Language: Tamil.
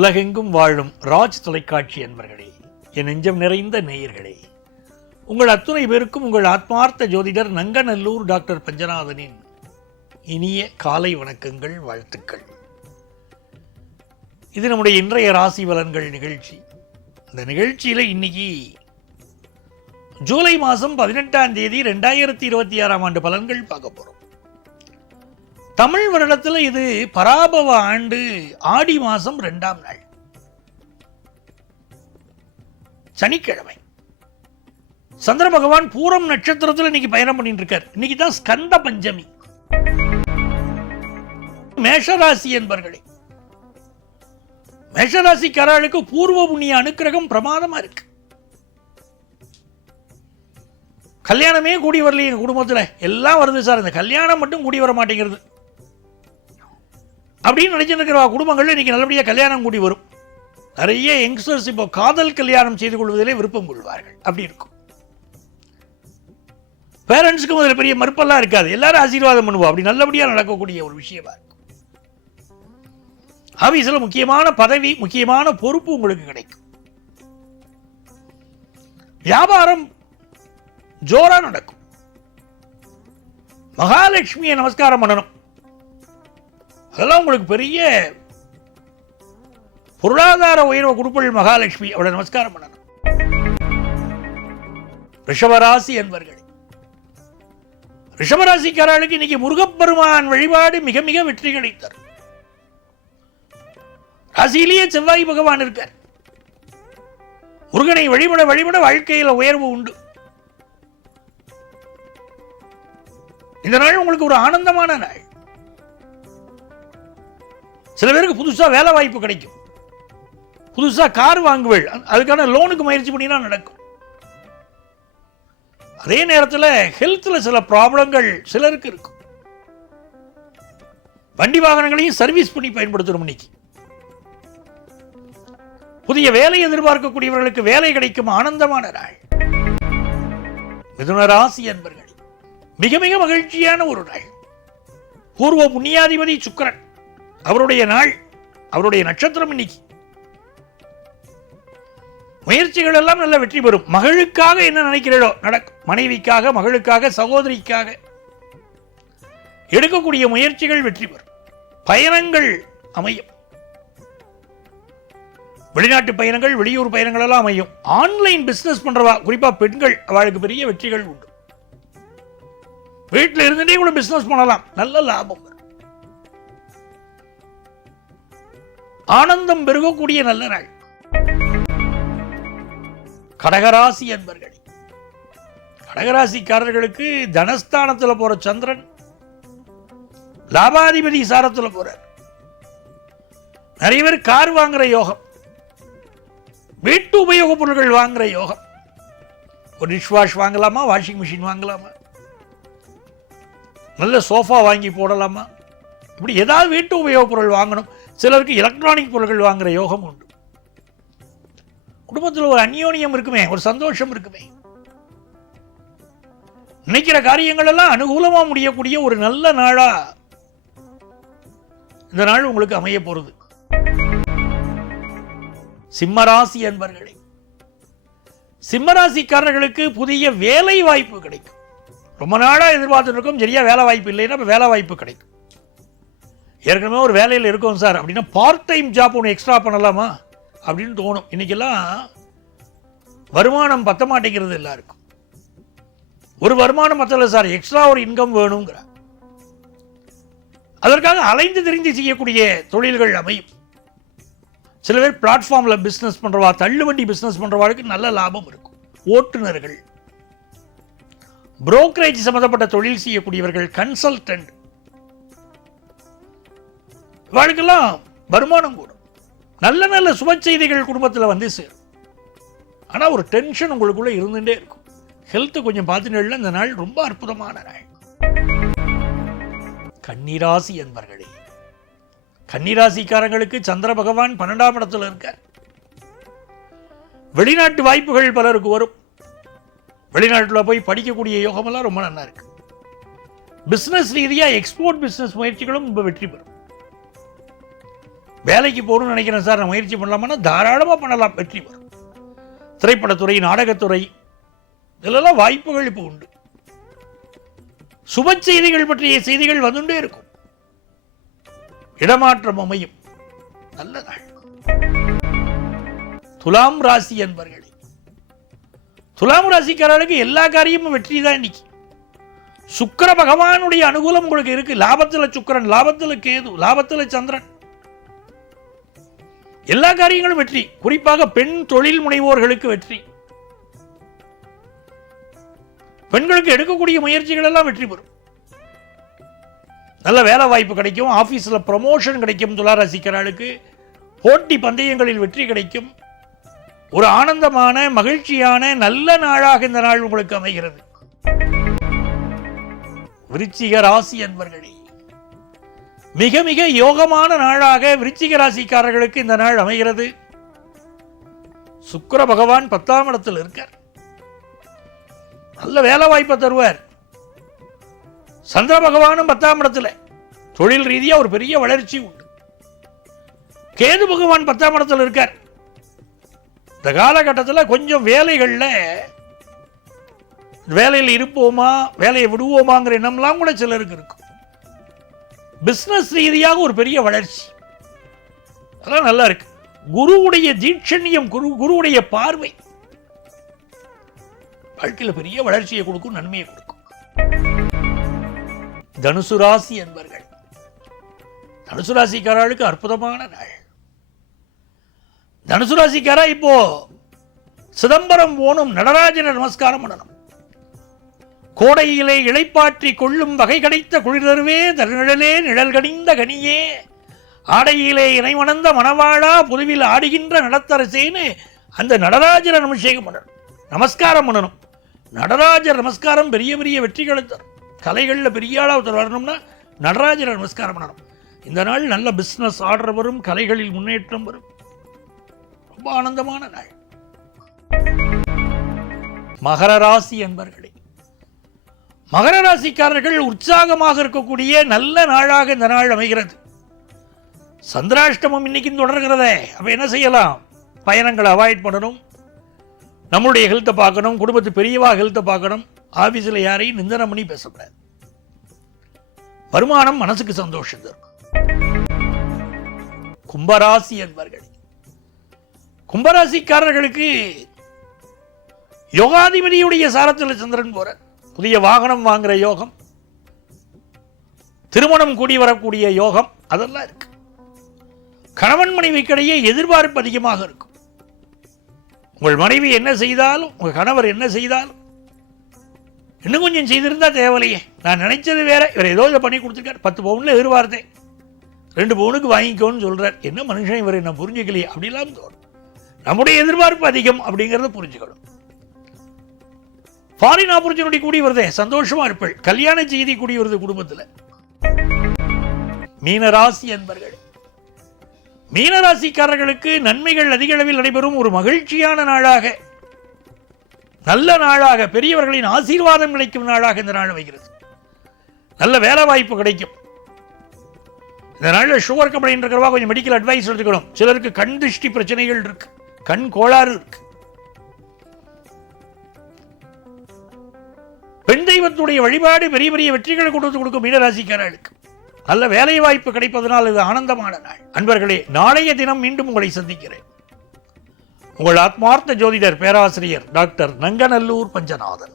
உலகெங்கும் வாழும் ராஜ் தொலைக்காட்சி அன்பர்களே, என் நெஞ்சம் நிறைந்த நேயர்களே, உங்கள் அத்துணை பேருக்கும் உங்கள் ஆத்மார்த்த ஜோதிடர் நங்கநல்லூர் டாக்டர் பஞ்சநாதனின் இனிய காலை வணக்கங்கள், வாழ்த்துக்கள். இது நம்முடைய இன்றைய ராசி பலன்கள் நிகழ்ச்சி. இந்த நிகழ்ச்சியில் இன்னைக்கு ஜூலை மாதம் 18ஆம் தேதி 2026ஆம் ஆண்டு பலன்கள் பார்க்க போகிறோம். தமிழ் வருடத்தில் இது பராபவ ஆண்டு ஆடி மாதம் 2ஆம் நாள், சனிக்கிழமை. சந்திர பகவான் பூரம் நட்சத்திரத்தில் இன்னைக்கு பயணம் பண்ணிட்டு இருக்கார். இன்னைக்கு தான் ஸ்கந்த பஞ்சமி. மேஷராசி என்பர்களே, மேஷராசிக்காரர்களுக்கு பூர்வ புண்ணிய அனுக்கிரகம் பிரமாதமா இருக்கு. கல்யாணமே கூடி வரல. எங்க குடும்பத்தில் எல்லாம் வருது சார், இந்த கல்யாணம் மட்டும் கூடி வர மாட்டேங்கிறது அப்படின்னு நினைச்சிட்டு இருக்கிற குடும்பங்கள் இன்னைக்கு நல்லபடியாக கல்யாணம் கூடி வரும். நிறைய யங்ஸ்டர்ஸ் இப்போ காதல் கல்யாணம் செய்து கொள்வதிலே விருப்பம் கொள்வார்கள். அப்படி இருக்கும். பேரண்ட்ஸுக்கும் அதில் பெரிய மறுப்பெல்லாம் இருக்காது. எல்லாரும் ஆசீர்வாதம் பண்ணுவோம். அப்படி நல்லபடியாக நடக்கக்கூடிய ஒரு விஷயமா இருக்கும். ஆபீஸில் முக்கியமான பதவி, முக்கியமான பொறுப்பு உங்களுக்கு கிடைக்கும். வியாபாரம் ஜோரா நடக்கும். மகாலட்சுமியை நமஸ்காரம் பண்ணணும். அதெல்லாம் உங்களுக்கு பெரிய பொருளாதார உயர்வை கொடுப்பள் மகாலட்சுமி. அவளை நமஸ்காரம் பண்ணணும். ரிஷபராசி என்பர்களே, ரிஷபராசிக்காரர்களுக்கு இன்னைக்கு முருகப்பெருமான் வழிபாடு மிக மிக வெற்றிகளை தரும். ராசியிலேயே செவ்வாய் பகவான் இருக்கார். முருகனை வழிபட வழிபட வாழ்க்கையில் உயர்வு உண்டு. இந்த நாள் உங்களுக்கு ஒரு ஆனந்தமான நாள். சில பேருக்கு புதுசா வேலை வாய்ப்பு கிடைக்கும். புதுசா கார் வாங்குவேள், அதுக்கான லோனுக்கு முயற்சி பண்ணினா நடக்கும். அதே நேரத்தில் ஹெல்த்ல சில ப்ராப்ளங்கள் சிலருக்கு இருக்கும். வண்டி வாகனங்களையும் சர்வீஸ் பண்ணி பயன்படுத்தணும். இன்னைக்கு புதிய வேலை எதிர்பார்க்கக்கூடியவர்களுக்கு வேலை கிடைக்கும் ஆனந்தமான நாள். மிதுன ராசி என்பர்கள் மிக மிக மகிழ்ச்சியான ஒரு நாள். பூர்வ புண்ணியாதிபதி சுக்கிரன், அவருடைய நாள், அவருடைய நட்சத்திரம் இன்னைக்கு. முயற்சிகள் எல்லாம் நல்ல வெற்றி பெறும். மகளுக்காக என்ன நினைக்கிறீர்களோ நடக்கும். மனைவிக்காக, மகளுக்காக, சகோதரிக்காக எடுக்கக்கூடிய முயற்சிகள் வெற்றி பெறும். பயணங்கள் அமையும். வெளிநாட்டு பயணங்கள், வெளியூர் பயணங்கள் எல்லாம் அமையும். ஆன்லைன் பிசினஸ் பண்றவா, குறிப்பா பெண்கள், அவளுக்கு பெரிய வெற்றிகள் உண்டு. வீட்டில் இருந்துட்டே கூட பிசினஸ் பண்ணலாம், நல்ல லாபம் வரும். ஆனந்தம் பெருகக்கூடிய நல்ல நாள். கடகராசி என்பர்கள், கடகராசிக்காரர்களுக்கு தனஸ்தானத்தில் போற சந்திரன் லாபாதிபதி சாரத்தில் போறார். நிறைய பேர் கார் வாங்குற யோகம், வீட்டு உபயோக பொருட்கள் வாங்குற யோகம். ஒரு டிஷ் வாஷ் வாங்கலாமா, வாஷிங் மிஷின் வாங்கலாமா, நல்ல சோஃபா வாங்கி போடலாமா, இப்படி ஏதாவது வீட்டு உபயோக பொருள் வாங்கணும். சிலருக்கு எலக்ட்ரானிக் பொருட்கள் வாங்குற யோகம் உண்டு. குடும்பத்தில் ஒரு அந்யோன்யம் இருக்குமே, ஒரு சந்தோஷம் இருக்குமே. நினைக்கிற காரியங்கள் எல்லாம் அனுகூலமா முடியக்கூடிய ஒரு நல்ல நாளா இந்த நாள் உங்களுக்கு அமைய போறது. சிம்மராசி என்பர்களே, சிம்மராசிக்காரர்களுக்கு புதிய வேலை வாய்ப்பு கிடைக்கும். ரொம்ப நாளா எதிர்பார்த்துட்டு இருக்கோம், சரியா வேலை வாய்ப்பு இல்லைன்னா வேலை வாய்ப்பு கிடைக்கும். ஏற்கனவே ஒரு வேலையில் இருக்கோம் சார் அப்படின்னா பார்ட் டைம் ஜாப் ஒன்று எக்ஸ்ட்ரா பண்ணலாமா அப்படின்னு தோணும். இன்னைக்கெல்லாம் வருமானம் பத்த மாட்டேங்கிறது எல்லாருக்கும். ஒரு வருமானம் பத்தல சார், எக்ஸ்ட்ரா ஒரு இன்கம் வேணுங்கிற, அதற்காக அலைந்து திரிந்து செய்யக்கூடிய தொழில்கள் அமையும். சில பேர் பிளாட்ஃபார்ம்ல பிசினஸ் பண்றவா, தள்ளுவண்டி பிசினஸ் பண்றவாளுக்கு நல்ல லாபம் இருக்கும். ஓட்டுநர்கள், புரோக்கரேஜ் சம்பந்தப்பட்ட தொழில் செய்யக்கூடியவர்கள், கன்சல்டன்ட், இவர்களுக்கெல்லாம் வருமானம் கூடும். நல்ல நல்ல சுப செய்திகள் குடும்பத்தில் வந்து சேரும். ஆனால் ஒரு டென்ஷன் உங்களுக்குள்ள இருந்துட்டே இருக்கும். ஹெல்த் கொஞ்சம் பார்த்துட்டு இந்த நாள் ரொம்ப அற்புதமான நாள். கன்னிராசி என்பர்களே, கன்னிராசிக்காரங்களுக்கு சந்திர பகவான் 12ஆம் இடத்துல இருக்கார். வெளிநாட்டு வாய்ப்புகள் பலருக்கு வரும். வெளிநாட்டில் போய் படிக்கக்கூடிய யோகமெல்லாம் ரொம்ப நல்லா இருக்கு. பிசினஸ் ரீதியாக எக்ஸ்போர்ட் பிசினஸ் முயற்சிகளும் ரொம்ப வெற்றி பெறும். வேலைக்கு போகணும்னு நினைக்கிறேன் சார், நான் முயற்சி பண்ணலாமா? தாராளமாக பண்ணலாம், வெற்றி வரும். திரைப்படத்துறை, நாடகத்துறை, இதெல்லாம் வாய்ப்புகள் இப்போ உண்டு. சுப செய்திகள் பற்றிய செய்திகள் வந்துட்டே இருக்கும். இடமாற்றம் அமையும். நல்ல நாள். துலாம் ராசி என்பர்களே, துலாம் ராசிக்காரர்களுக்கு எல்லா காரியமும் வெற்றி தான் இன்னைக்கு. சுக்கிர பகவானுடைய அனுகூலம் உங்களுக்கு இருக்கு. லாபத்துல சுக்கிரன், லாபத்துல கேது, லாபத்துல சந்திரன், எல்லா காரியங்களும் வெற்றி. குறிப்பாக பெண் தொழில் முனைவோர்களுக்கு வெற்றி. பெண்களுக்கு எடுக்கக்கூடிய முயற்சிகள் எல்லாம் வெற்றி பெறும். நல்ல வேலை வாய்ப்பு கிடைக்கும். ஆபீஸ்ல ப்ரமோஷன் கிடைக்கும். துளாராசிக்காரர்களுக்கு போட்டி பந்தயங்களில் வெற்றி கிடைக்கும். ஒரு ஆனந்தமான மகிழ்ச்சியான நல்ல நாளாக இந்த நாள் உங்களுக்கு அமைகிறது. விருச்சிக ராசி அன்பர்களே, மிக மிக யோகமான நாளாக விருச்சிக ராசிக்காரர்களுக்கு இந்த நாள் அமைகிறது. சுக்கிர பகவான் 10ஆம் இடத்தில் இருக்கார். நல்ல வேலை வாய்ப்பை தருவார். சந்திர பகவானும் 10ஆம் இடத்துல, தொழில் ரீதியா ஒரு பெரிய வளர்ச்சி உண்டு. கேது பகவான் 10ஆம் இடத்தில் இருக்கார். இந்த காலகட்டத்தில் கொஞ்சம் வேலையில் இருப்போமா, வேலையை விடுவோமாங்கிற எண்ணம்லாம் கூட சிலருக்கு இருக்கும். பிசினஸ் ரீதியாக ஒரு பெரிய வளர்ச்சி, அதெல்லாம் நல்லா இருக்கு. குருவுடைய தீட்சண்யம், குருவுடைய பார்வை வாழ்க்கையில் பெரிய வளர்ச்சியை கொடுக்கும், நன்மையை கொடுக்கும். தனுசு ராசி என்பர்கள், தனுசு ராசிக்காரர்களுக்கு அற்புதமான நாள். தனுசு ராசிக்காரா இப்போ சிதம்பரம் போனும், நடராஜன நமஸ்காரம் பண்ணணும். கோடையிலே இளைப்பாற்றி கொள்ளும் வகை கிடைத்த குளிர்தருவே, தருநிழலே நிழல் கனிந்த கனியே, ஆடையிலே இணைவணந்த மணவாளா, புதுவில் ஆடுகின்ற நடத்தரசேன்னு அந்த நடராஜர் அபிஷேகம் பண்ணணும், நமஸ்காரம் பண்ணணும். நடராஜர் நமஸ்காரம் பெரிய பெரிய வெற்றிகளை தரும். கலைகளில் பெரிய ஆளா ஒருத்தர் வரணும்னா நடராஜர் நமஸ்காரம் பண்ணணும். இந்த நாள் நல்ல பிசினஸ் ஆர்டர் வரும், கலைகளில் முன்னேற்றம் வரும். ரொம்ப ஆனந்தமான நாள். மகர ராசி என்பர்களே, மகர ராசிக்காரர்கள் உற்சாகமாக இருக்கக்கூடிய நல்ல நாளாக இந்த நாள் அமைகிறது. சந்திராஷ்டமம் இன்னைக்கு தொடர்கிறதே. அப்ப என்ன செய்யலாம்? பயணங்களை அவாய்ட் பண்ணணும், நம்மளுடைய ஹெல்த்தை பார்க்கணும், குடும்பத்து பெரியவா ஹெல்த்தை பார்க்கணும், ஆபீஸில் யாரையும் நிந்தனம் பண்ணி பேசக்கூடாது. வருமானம் மனசுக்கு சந்தோஷம் தரும். கும்பராசி என்பர்கள், கும்பராசிக்காரர்களுக்கு யோகாதிபதியுடைய சாரத்தில் சந்திரன் போற, புதிய வாகனம் வாங்குற யோகம், திருமணம் கூடி வரக்கூடிய யோகம், அதெல்லாம் இருக்கு. கணவன் மனைவிக்கிடையே எதிர்பார்ப்பு அதிகமாக இருக்கும். உங்கள் மனைவி என்ன செய்தாலும், உங்கள் கணவர் என்ன செய்தாலும், இன்னும் கொஞ்சம் செய்திருந்தா தேவையில்லையே, நான் நினைச்சது வேற, இவர் ஏதோ இதை பண்ணி கொடுத்துருக்காரு, 10 பவுன்ல எதிர்பார்த்தேன், 2 பவுனுக்கு வாங்கிக்கோன்னு சொல்றார், என்ன மனுஷன் இவர் என்ன புரிஞ்சுக்கலையே அப்படிலாம் தோணும். நம்முடைய எதிர்பார்ப்பு அதிகம் அப்படிங்கிறத புரிஞ்சுக்கணும். ஃபாரின் ஆப்பர்ச்சுனிட்டி கூடி வருதே, சந்தோஷமா இருப்பள். கல்யாண செய்தி கூடி வருது குடும்பத்தில். மீனராசி என்பர்கள், மீனராசிக்காரர்களுக்கு நன்மைகள் அதிக அளவில் நடைபெறும். ஒரு மகிழ்ச்சியான நாளாக, நல்ல நாளாக, பெரியவர்களின் ஆசீர்வாதம் கிடைக்கும் நாளாக இந்த நாள் அமைகிறது. நல்ல வேலை வாய்ப்பு கிடைக்கும். இந்த நாளில் சுகர் கம்பெனி இருக்கிறவா கொஞ்சம் மெடிக்கல் அட்வைஸ் எடுத்துக்கணும். சிலருக்கு கண் திருஷ்டி பிரச்சனைகள் இருக்கு, கண் கோளாறு இருக்கு. பெண் தெய்வத்துடைய வழிபாடு பெரிய பெரிய வெற்றிகளை கொடுக்கும் மீனராசிக்காரர்களுக்கு. நல்ல வேலை வாய்ப்பு கிடைப்பதனால் இது ஆனந்தமான நாள். அன்பர்களே, நாளைய தினம் மீண்டும் உங்களை சந்திக்கிறேன். உங்கள் ஆத்மார்த்த ஜோதிடர் பேராசிரியர் டாக்டர் நங்கநல்லூர் பஞ்சநாதன்.